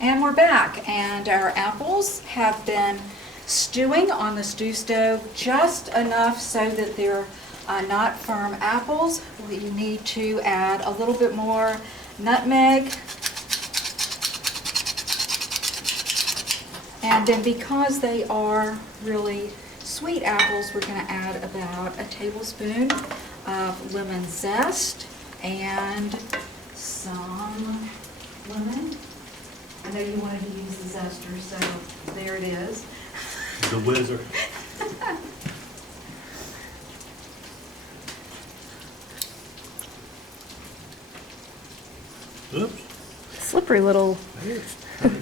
And we're back, and our apples have been stewing on the stew stove just enough so that they're not firm apples. We need to add a little bit more nutmeg. And then because they are really sweet apples, we're going to add about a tablespoon of lemon zest and some lemon. I know you wanted to use the zester, so there it is. The wizard. Oops. Slippery little.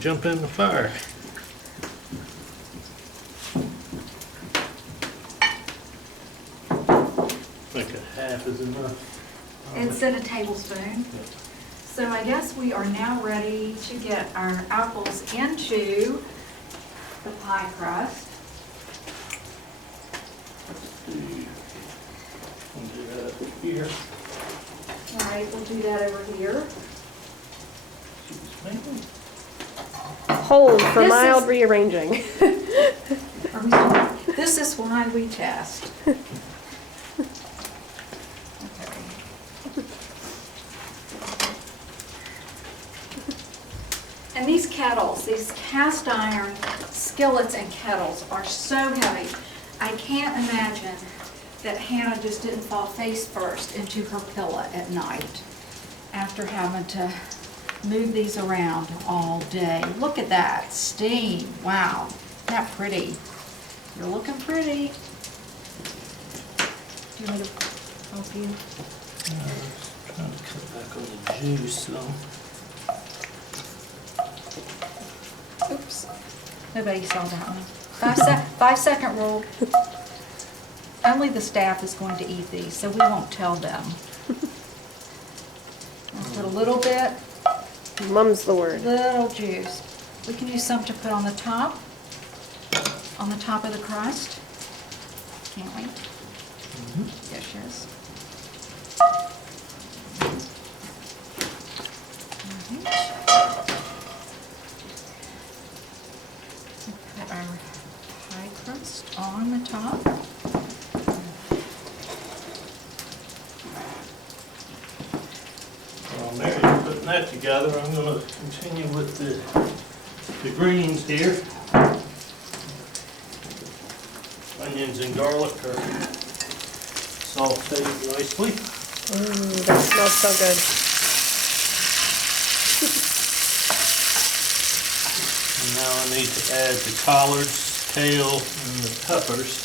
Jump in the fire. Think a half is enough. Instead of tablespoon. So I guess we are now ready to get our apples into the pie crust. We'll do that over here. All right, we'll do that over here. Hold for This mild is- rearranging. This is why we test. Okay. And these kettles, these cast iron skillets and kettles are so heavy. I can't imagine that Hannah just didn't fall face first into her pillow at night after having to move these around all day. Look at that steam. Wow, isn't that pretty? You're looking pretty. Do you want me to help you? Trying to cut back on the juice some. Oops, nobody saw that one. 5 second rule. Only the staff is going to eat these, so we won't tell them. I'll put a little bit, Mum's the word. little juice. We can use some to put on the top of the crust. Can't wait. There she is. Put our pie crust on the top. While Mary's putting that together, I'm going to continue with the greens here. Onions and garlic are sauteed nicely. That smells so good. And now I need to add the collards, kale, and the peppers.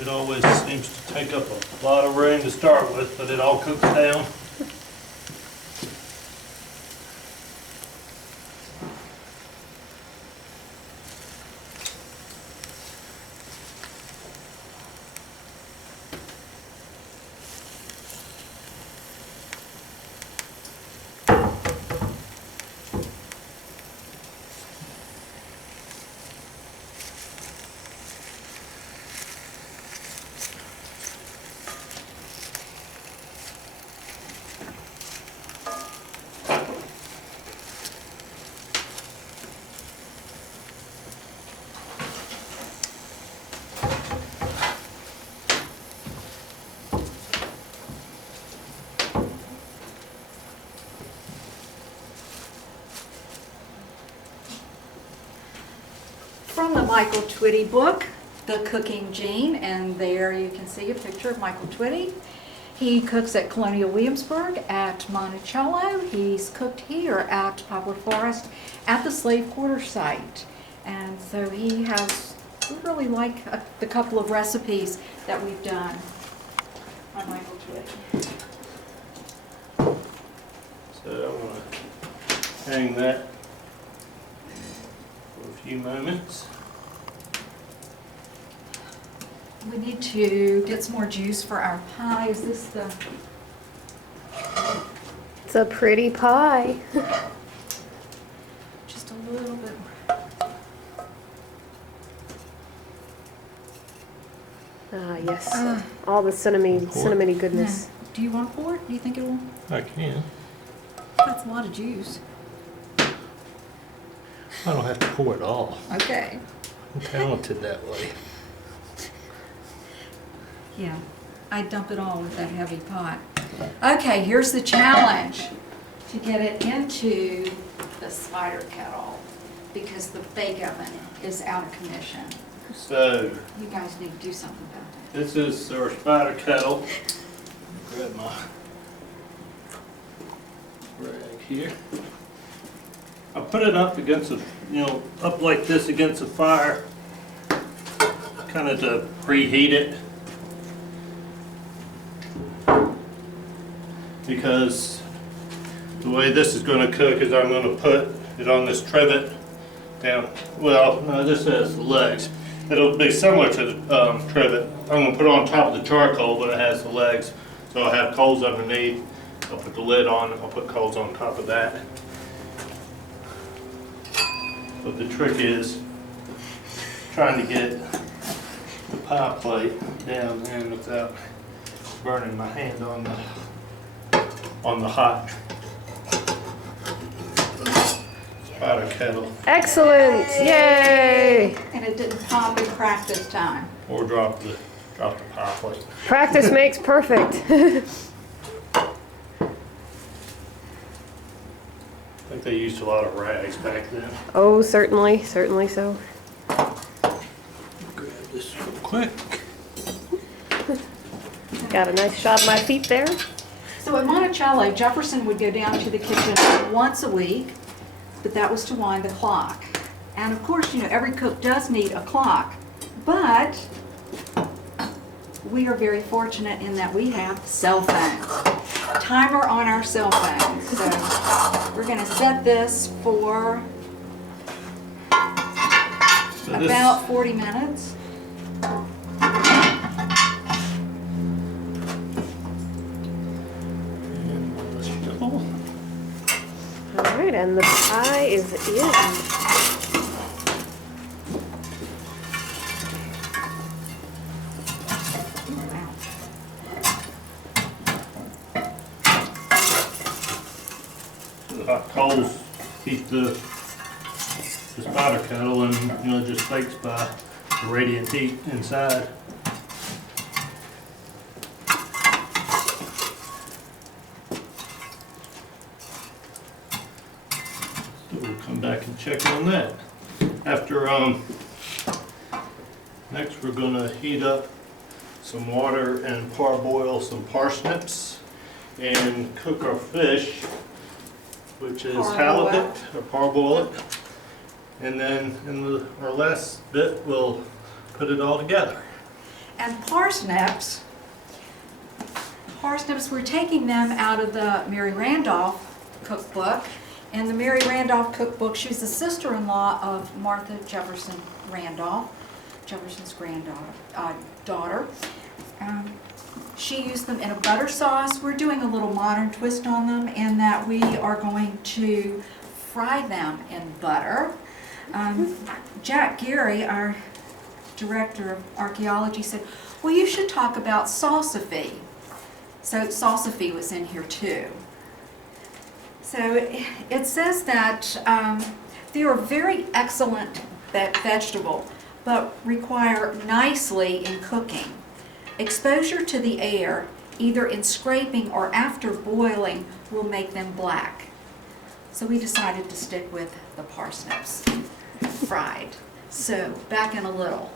It always seems to take up a lot of room to start with, but it all cooks down. From the Michael Twitty book, The Cooking Gene, and there you can see a picture of Michael Twitty. He cooks at Colonial Williamsburg, at Monticello. He's cooked here at Poplar Forest at the slave quarter site. And so he has, we really like the couple of recipes that we've done on Michael Twitty. So I'm going to hang that for a few moments. We need to get some more juice for our pie. Is this the... It's a pretty pie. Just a little bit. Ah, yes. All the cinnamony goodness. Do you want to pour it? Do you think it will? I can. That's a lot of juice. I don't have to pour it all. Okay. I'm talented that way. Yeah, I dump it all with that heavy pot. Okay, here's the challenge. To get it into the spider kettle because the bake oven is out of commission. So, You guys need to do something about that. this is our spider kettle. Grab my rag here. I put it up against the, up like this against the fire, kind of to preheat it. Because the way this is going to cook is I'm going to put it on this trivet down. Well, no, this has the legs. It'll be similar to the trivet. I'm going to put it on top of the charcoal, but it has the legs. So I'll have coals underneath. I'll put the lid on. I'll put coals on top of that. But the trick is trying to get the pie plate down in without burning my hand on the hot spider kettle. Excellent! Yay! And it didn't pop and crack this time. Or drop the pie plate. Practice makes perfect. I think they used a lot of rags back then. Oh, certainly so. Grab this real quick. Got a nice shot of my feet there. So at Monticello, Jefferson would go down to the kitchen once a week, but that was to wind the clock. And of course, every cook does need a clock, but we are very fortunate in that we have cell phones. Timer on our cell phones. So we're going to set this for about 40 minutes. All right, and the pie is in. The hot coals heat the spider kettle, and it just bakes by the radiant heat inside. So we'll come back and check on that. After next we're going to heat up some water and parboil some parsnips and cook our fish, which is halibut, or parboil it. And then in our last bit, we'll put it all together. And parsnips, we're taking them out of the Mary Randolph cookbook. And the Mary Randolph cookbook, she's the sister-in-law of Martha Jefferson Randolph, Jefferson's daughter. She used them in a butter sauce. We're doing a little modern twist on them in that we are going to fry them in butter. Jack Geary, our director of archaeology, said, well, you should talk about salsify. So salsify was in here too. So it says that they are very excellent vegetable, but require nicely in cooking. Exposure to the air, either in scraping or after boiling, will make them black. So we decided to stick with the parsnips fried. So back in a little.